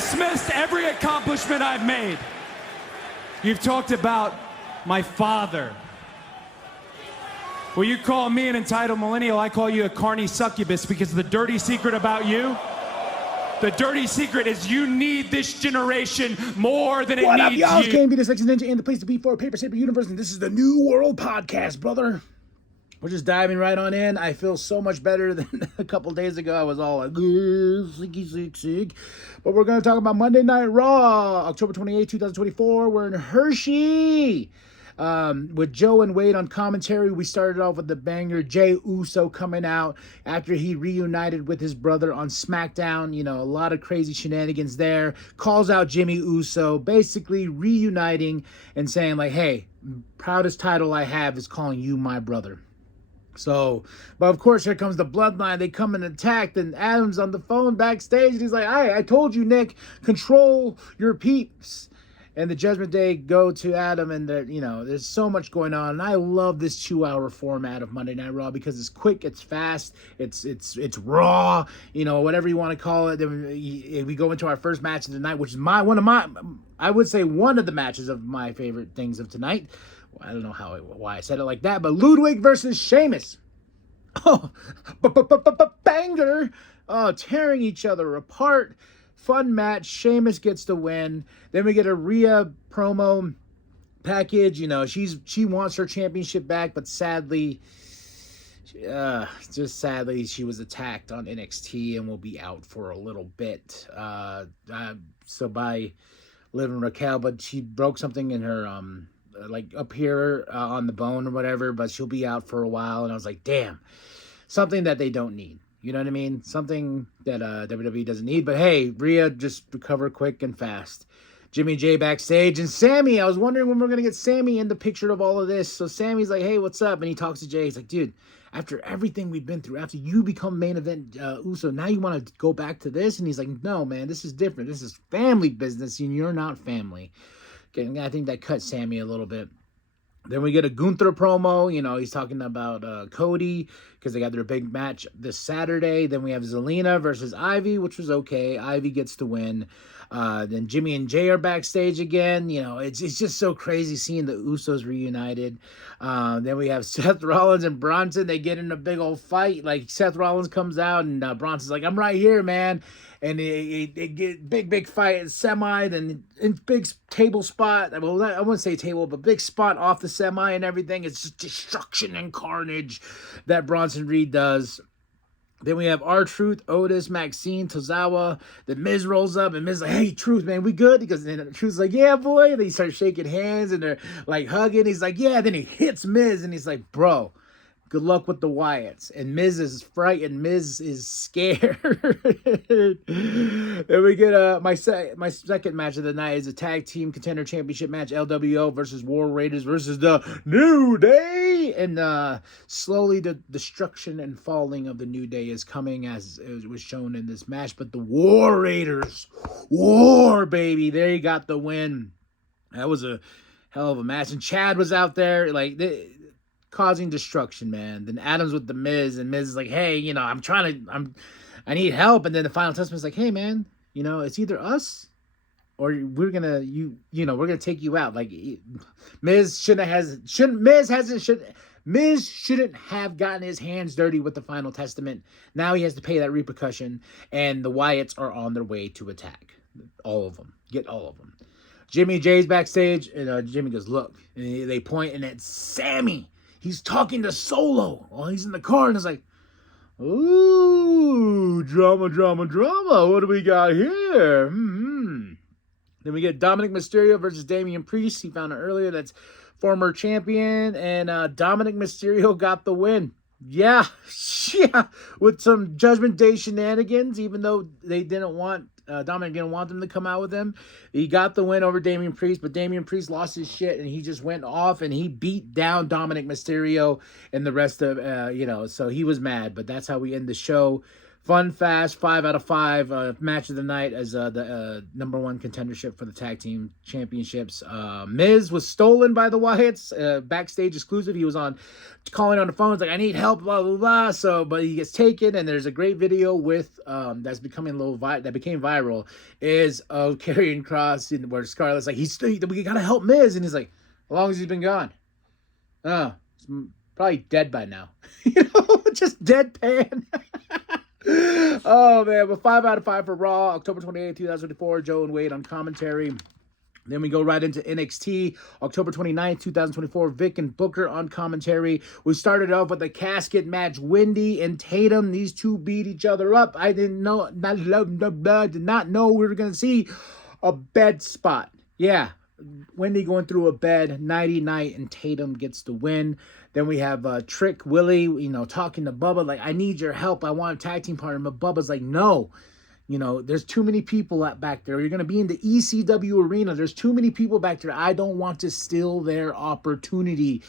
dismissed every accomplishment I've made. You've talked about my father. Well, you call me an entitled millennial, I call you a carny succubus, because the dirty secret about you, the dirty secret is you need this generation more than it What up, needs y'all? It's you. KMB, the Sexy Ninja, and the place to be for Paper Saber Universe, and this is the New World Podcast, brother. We're just diving right on in. I feel so much better than a couple days ago. I was all like, sick. But we're going to talk about Monday Night Raw, October 28, 2024. We're in Hershey. With Joe and Wade on commentary. We started off with the banger, Jey Uso coming out after he reunited with his brother on SmackDown. You know, a lot of crazy shenanigans there. Calls out Jimmy Uso, basically reuniting and saying like, hey, proudest title I have is calling you my brother. So, but of course, here comes the bloodline. They come and attack, and Adam's on the phone backstage, and he's like, I told you, Nick, control your peeps. And the Judgment Day go to Adam, and there's so much going on. And I love this 2-hour format of Monday Night Raw because it's quick, it's fast, it's raw, whatever you want to call it. Then we go into our first match of the night, which is one of the matches of my favorite things of tonight. I don't know why I said it like that, but Ludwig versus Sheamus. Oh, banger! Oh, tearing each other apart. Fun match. Sheamus gets the win. Then we get a Rhea promo package. She wants her championship back, but sadly, she was attacked on NXT and will be out for a little bit. So by Liv and Raquel, but she broke something in her like up here on the bone or whatever, but she'll be out for a while. And I was like, damn, something that they don't need. You know what I mean? Something that WWE doesn't need. But hey, Rhea just recover quick and fast. Jimmy J backstage. And Sammy, I was wondering when we're going to get Sammy in the picture of all of this. So Sammy's like, hey, what's up? And he talks to Jay. He's like, dude, after everything we've been through, after you become main event Uso, now you want to go back to this? And he's like, no, man, this is different. This is family business, and you're not family. Okay, I think that cut Sammy a little bit. Then we get a Gunther promo. He's talking about Cody because they got their big match this Saturday. Then we have Zelina versus Ivy, which was okay. Ivy gets the win. Then Jimmy and Jay are backstage again. It's just so crazy seeing the Usos reunited. Then we have Seth Rollins and Bronson. They get in a big old fight. Like Seth Rollins comes out and Bronson's like, I'm right here, man. And they get big fight at semi, then in big table spot. Well, I wouldn't say table, but big spot off the semi and everything. It's just destruction and carnage that Bronson Reed does. Then we have R-Truth, Otis, Maxine, Tozawa. The Miz rolls up, and Miz is like, hey, Truth, man, we good? Because then Truth's like, yeah, boy. And they start shaking hands, and they're like hugging. He's like, yeah. Then he hits Miz, and he's like, bro, good luck with the Wyatts. And Miz is frightened. Miz is scared. Then we get my second match of the night is a tag team contender championship match. LWO versus War Raiders versus the New Day. And slowly the destruction and falling of the New Day is coming as it was shown in this match. But the War Raiders, baby, they got the win. That was a hell of a match. And Chad was out there causing destruction, man. Then Adams with the Miz, and Miz is like, hey, I need help. And then the Final Testament's like, hey, man, it's either us or we're gonna take you out. Like Miz shouldn't have gotten his hands dirty with the Final Testament. Now he has to pay that repercussion, and the Wyatts are on their way to attack. All of them. Get all of them. Jimmy J's backstage, and Jimmy goes, look, and they point, and it's Sammy. He's talking to Solo while he's in the car, and it's like, ooh, drama. What do we got here? Then we get Dominic Mysterio versus Damian Priest. He found it earlier. That's former champion, and Dominic Mysterio got the win. Yeah, with some Judgment Day shenanigans, even though they didn't want, Dominic didn't want them to come out with him. He got the win over Damian Priest, but Damian Priest lost his shit, and he just went off, and he beat down Dominic Mysterio and the rest of, so he was mad, but that's how we end the show. Fun, fast, 5 out of 5 match of the night as the number one contendership for the tag team championships. Miz was stolen by the Wyatts, backstage exclusive. He was calling on the phones like, I need help, blah, blah, blah. So, but he gets taken, and there's a great video with that's becoming that became viral, is of Karrion Kross, where Scarlett's like, we gotta help Miz, and he's like, how long has he been gone? Oh, he's probably dead by now. Just deadpan. Oh man, but 5 out of 5 for Raw, October 28th, 2024. Joe and Wade on commentary. Then we go right into NXT, October 29th, 2024. Vic and Booker on commentary. We started off with a casket match. Wendy and Tatum, these two beat each other up. I did not know we were going to see a bed spot. Yeah, Wendy going through a bed, nighty-night, and Tatum gets the win. Then we have Trick Willie, talking to Bubba, like, I need your help. I want a tag team partner. But Bubba's like, no. There's too many people back there. You're going to be in the ECW arena. There's too many people back there. I don't want to steal their opportunity,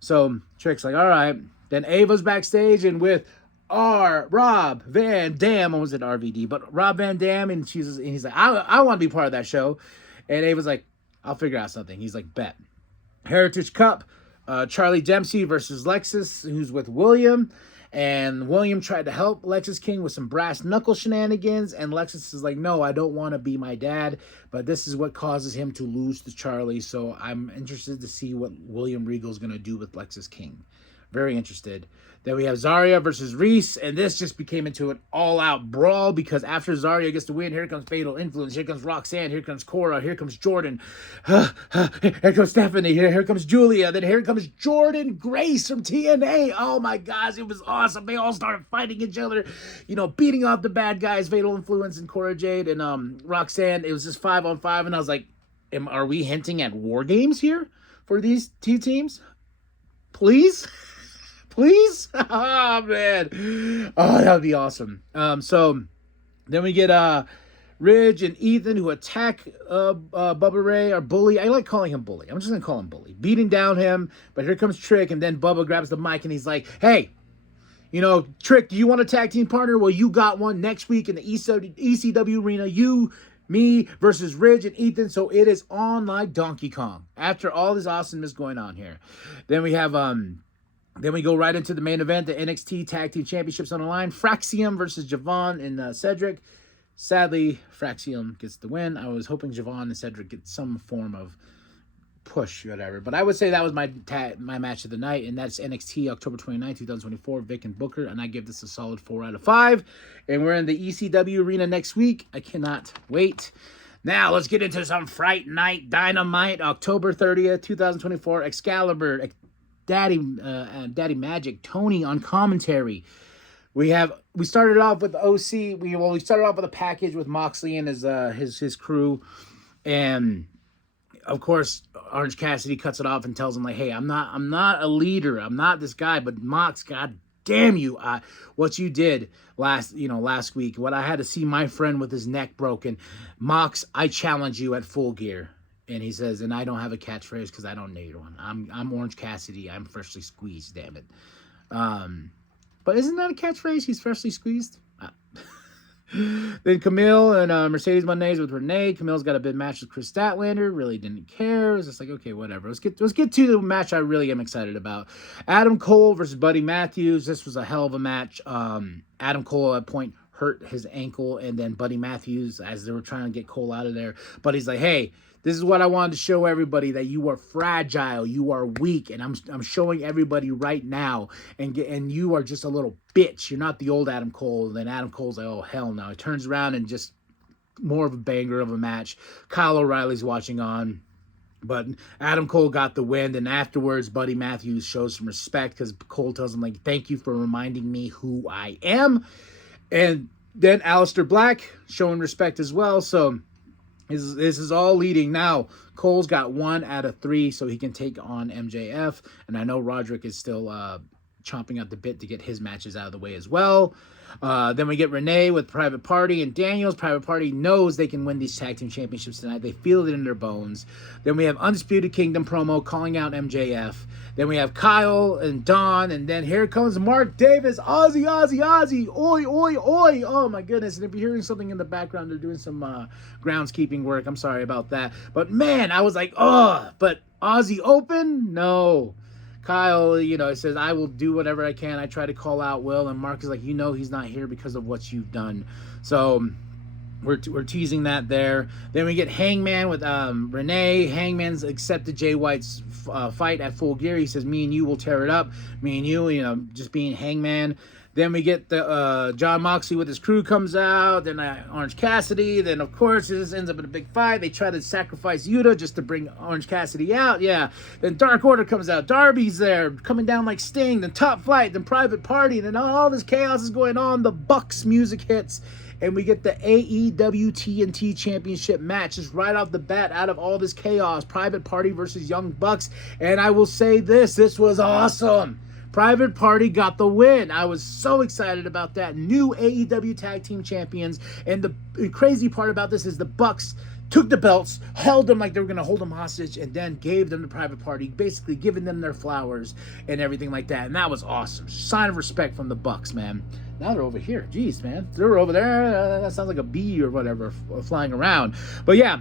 So Trick's like, all right. Then Ava's backstage and with Rob Van Dam. Almost at RVD, but Rob Van Dam. And he's like, I want to be part of that show. And Ava's like, I'll figure out something. He's like, bet. Heritage Cup. Charlie Dempsey versus Lexus, who's with William. And William tried to help Lexus King with some brass knuckle shenanigans. And Lexus is like, no, I don't want to be my dad. But this is what causes him to lose to Charlie. So I'm interested to see what William Regal's going to do with Lexus King. Very interested. Then we have Zarya versus Reese, and this just became into an all-out brawl because after Zarya gets the win, here comes Fatal Influence, here comes Roxanne, here comes Cora, here comes Jordan, here comes Stephanie, here comes Julia, then here comes Jordan Grace from TNA. Oh my gosh, it was awesome. They all started fighting each other, beating off the bad guys, Fatal Influence and Cora Jade and Roxanne. It was just 5-on-5, and I was like, are we hinting at war games here for these two teams? Please? Please? Oh, man. Oh, that would be awesome. So then we get Ridge and Ethan who attack Bubba Ray, or Bully. I like calling him Bully. I'm just going to call him Bully. Beating down him, but here comes Trick, and then Bubba grabs the mic, and he's like, hey, Trick, do you want a tag team partner? Well, you got one next week in the ECW arena. You, me versus Ridge and Ethan, so it is on like Donkey Kong. After all this awesomeness going on here. Then we have... Then we go right into the main event, the NXT Tag Team Championships on the line. Fraxium versus Javon and Cedric. Sadly, Fraxium gets the win. I was hoping Javon and Cedric get some form of push, whatever. But I would say that was my match of the night, and that's NXT October 29, 2024, Vic and Booker, and I give this a solid 4 out of 5. And we're in the ECW arena next week. I cannot wait. Now, let's get into some Fright Night Dynamite, October 30th, 2024, Excalibur, Daddy Magic, Tony on commentary. We started off with OC. We started off with a package with Moxley and his crew, and of course Orange Cassidy cuts it off and tells him like, "Hey, I'm not a leader. I'm not this guy, but Mox, God damn you, what you did last week. What I had to see my friend with his neck broken. Mox, I challenge you at Full Gear." And he says, and I don't have a catchphrase because I don't need one. I'm Orange Cassidy. I'm freshly squeezed, damn it. But isn't that a catchphrase? He's freshly squeezed? Then Camille and Mercedes Monez with Renee. Camille's got a big match with Chris Statlander. Really didn't care. It was just like, okay, whatever. Let's get to the match I really am excited about. Adam Cole versus Buddy Matthews. This was a hell of a match. Adam Cole at point hurt his ankle, and then Buddy Matthews, as they were trying to get Cole out of there, Buddy's like, hey, this is what I wanted to show everybody, that you are fragile, you are weak, and I'm showing everybody right now, and you are just a little bitch. You're not the old Adam Cole. And then Adam Cole's like, oh, hell no. He turns around and just more of a banger of a match. Kyle O'Reilly's watching on. But Adam Cole got the win, and afterwards, Buddy Matthews shows some respect because Cole tells him, like, thank you for reminding me who I am. And then Aleister Black showing respect as well. So this is all leading. Now, Cole's got 1 out of 3, so he can take on MJF. And I know Roderick is still chomping at the bit to get his matches out of the way as well. Then we get Renee with Private Party and Daniels. Private Party knows they can win these tag team championships tonight. They feel it in their bones. Then we have Undisputed Kingdom promo calling out MJF. Then we have Kyle and Don, and then here comes Mark Davis, Aussie, oi, oi, oi. Oh my goodness, and if you're hearing something in the background, they're doing some groundskeeping work. I'm sorry about that. But man, I was like, oh, but Aussie open? No. Kyle, says, I will do whatever I can. I try to call out Will, and Mark is like, he's not here because of what you've done. So we're teasing that there. Then we get Hangman with Renee. Hangman's accepted Jay White's fight at Full Gear. He says, me and you will tear it up. Me and you, just being Hangman. Then we get the John Moxley with his crew comes out. Then Orange Cassidy. Then, of course, this ends up in a big fight. They try to sacrifice Yuta just to bring Orange Cassidy out. Yeah. Then Dark Order comes out. Darby's there coming down like Sting. Then Top Flight. Then Private Party. Then all this chaos is going on. The Bucks music hits. And we get the AEW TNT Championship match just right off the bat out of all this chaos. Private Party versus Young Bucks. And I will say this was awesome. Private Party got the win. I was so excited about that. New AEW Tag Team Champions. And the crazy part about this is the Bucks took the belts, held them like they were going to hold them hostage, and then gave them to Private Party, basically giving them their flowers and everything like that. And that was awesome. Sign of respect from the Bucks, man. Now they're over here. Jeez, man. They're over there. That sounds like a bee or whatever flying around. But yeah.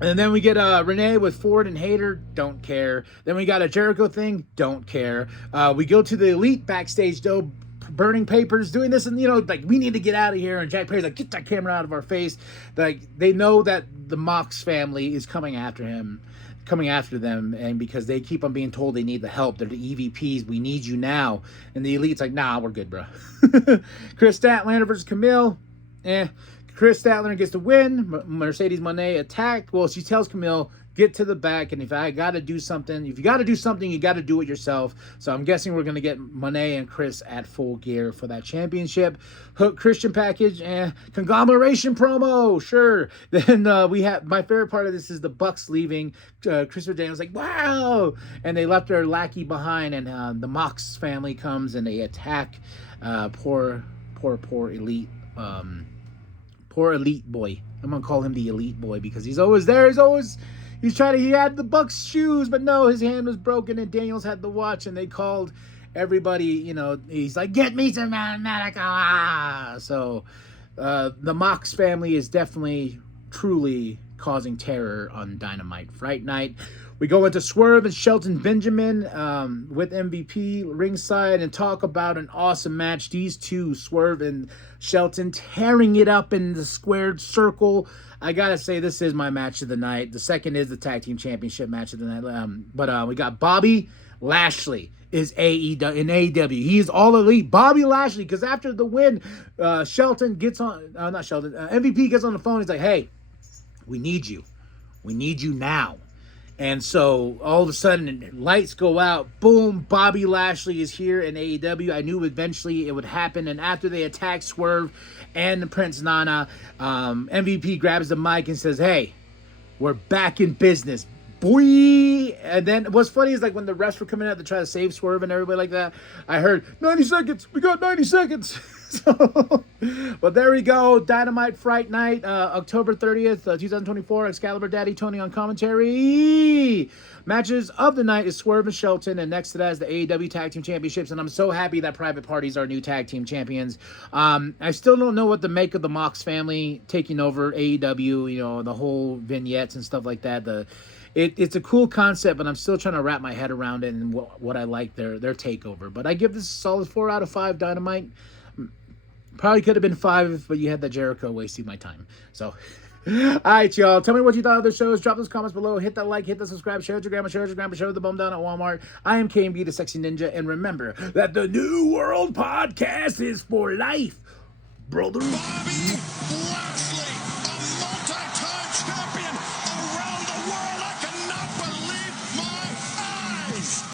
And then we get Renee with Ford and Hayter, don't care. Then we got a Jericho thing, don't care. We go to the Elite backstage, though, burning papers, doing this, and we need to get out of here. And Jack Perry's like, get that camera out of our face. Like, they know that the Mox family is coming after them, and because they keep on being told they need the help, they're the EVPs, we need you now. And the Elite's like, nah, we're good, bro. Chris Statlander versus Camille, Chris Statlander gets the win. Mercedes Moné attacked. Well, she tells Camille, get to the back, and if you got to do something, you got to do it yourself. So I'm guessing we're going to get Moné and Chris at Full Gear for that championship. Hook Christian package, conglomeration promo, sure. Then we have, my favorite part of this is the Bucks leaving. Christopher Daniels like, wow! And they left their lackey behind, and the Mox family comes, and they attack poor Elite. Poor Elite boy. I'm gonna call him the Elite boy because he's always there. He had the Bucks shoes, but no, his hand was broken and Daniels had the watch, and they called everybody, he's like, get me some medical. So the Mox family is definitely, truly causing terror on Dynamite Fright Night. We go into Swerve and Shelton Benjamin with MVP ringside and talk about an awesome match. These two, Swerve and Shelton, tearing it up in the squared circle. I gotta say, this is my match of the night. The second is the Tag Team Championship match of the night. But we got Bobby Lashley is in AEW. He is all elite. Bobby Lashley, because after the win, Shelton gets on, not Shelton, MVP gets on the phone. He's like, hey, we need you. We need you now. And so all of a sudden, lights go out. Boom, Bobby Lashley is here in AEW. I knew eventually it would happen. And after they attack Swerve and Prince Nana, MVP grabs the mic and says, hey, we're back in business, boy. And then what's funny is, like, when the refs were coming out to try to save Swerve and everybody like that, I heard, 90 seconds. We got 90 seconds. So, but there we go. Dynamite Fright Night, October 30th, 2024. Excalibur Daddy Tony on commentary. Matches of the night is Swerve and Shelton, and next to that is the AEW Tag Team Championships, and I'm so happy that Private Party's our new Tag Team Champions. I still don't know what to make of the Mox family taking over AEW, the whole vignettes and stuff like that. It's a cool concept, but I'm still trying to wrap my head around it and what I like their takeover. But I give this a solid 4 out of 5 Dynamite. Probably could have been 5, but you had that Jericho wasting my time. So, all right, y'all. Tell me what you thought of the shows. Drop those comments below. Hit that like, hit the subscribe, share it with your grandma, share the bum down at Walmart. I am KMB, the Sexy Ninja, and remember that the New World Podcast is for life, brother.